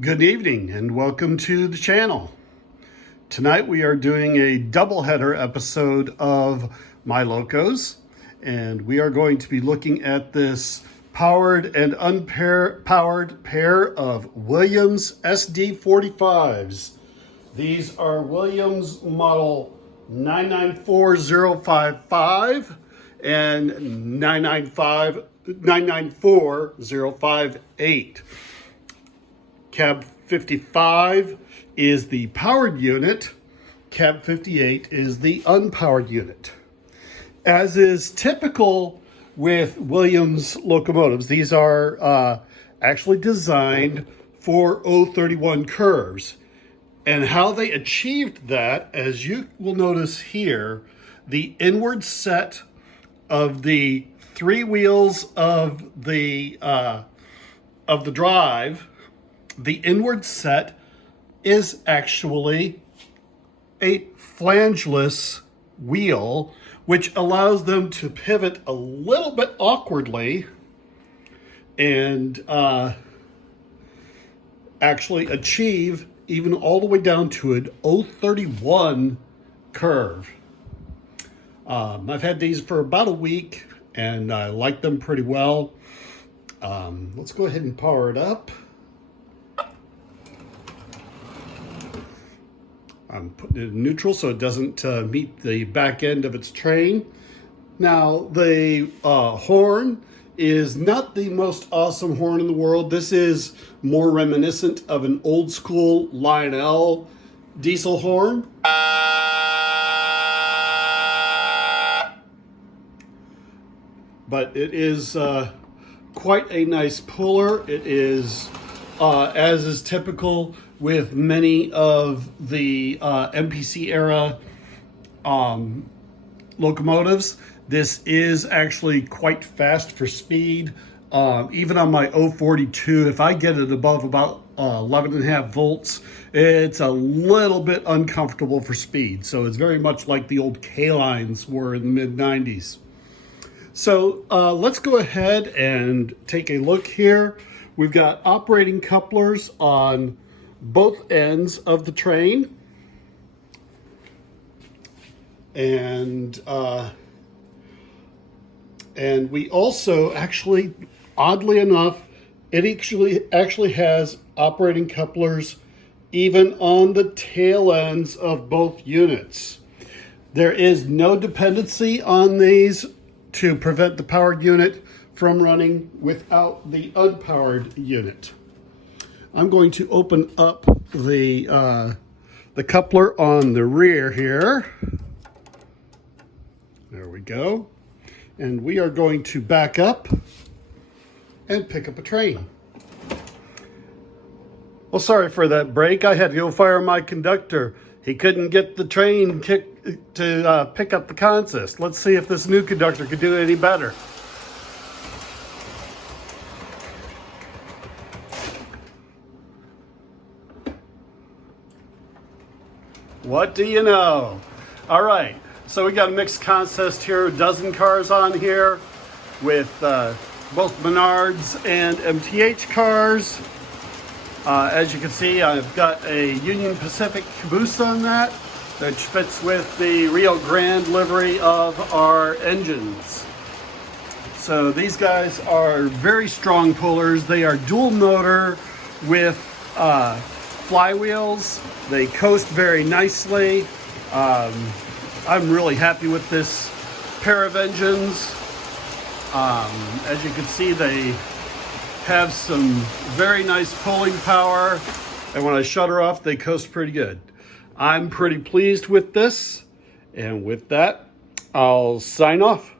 Good evening and welcome to the channel. Tonight we are doing a doubleheader episode of my Locos, and we are going to be looking at this powered and unpowered pair of Williams SD45s. These are Williams model 994055 and 994058. Cab 55 is the powered unit. Cab 58 is the unpowered unit. As is typical with Williams locomotives, these are actually designed for 031 curves. And how they achieved that, as you will notice here, the inward set of the three wheels of the drive, the inward set is actually a flangeless wheel, which allows them to pivot a little bit awkwardly and actually achieve even all the way down to an 031 curve. I've had these for about a week and I like them pretty well. Let's go ahead and power it up. I'm putting it in neutral so it doesn't meet the back end of its train. Now, the horn is not the most awesome horn in the world. This is more reminiscent of an old school Lionel diesel horn. But it is quite a nice puller. It is, as is typical with many of the MPC era locomotives, this is actually quite fast for speed. Even on my 042, if I get it above about 11.5 volts, it's a little bit uncomfortable for speed. So it's very much like the old K-lines were in the mid-90s. So let's go ahead and take a look here. We've got operating couplers on both ends of the train, and we also actually, oddly enough, it actually has operating couplers even on the tail ends of both units. There is no dependency on these to prevent the powered unit from running without the unpowered unit. I'm going to open up the coupler on the rear here. There we go. And we are going to back up and pick up a train. Well, sorry for that break. I had to go fire my conductor. He couldn't get the train to pick up the consist. Let's see if this new conductor could do any better. What do you know? All right, so we got a mixed consist here, a dozen cars on here with both Menards and MTH cars. As you can see, I've got a Union Pacific caboose on that, which fits with the Rio Grande livery of our engines. So these guys are very strong pullers. They are dual motor with flywheels. They coast very nicely. I'm really happy with this pair of engines. As you can see, they have some very nice pulling power, and when I shut her off, they coast pretty good. I'm pretty pleased with this, and with that, I'll sign off.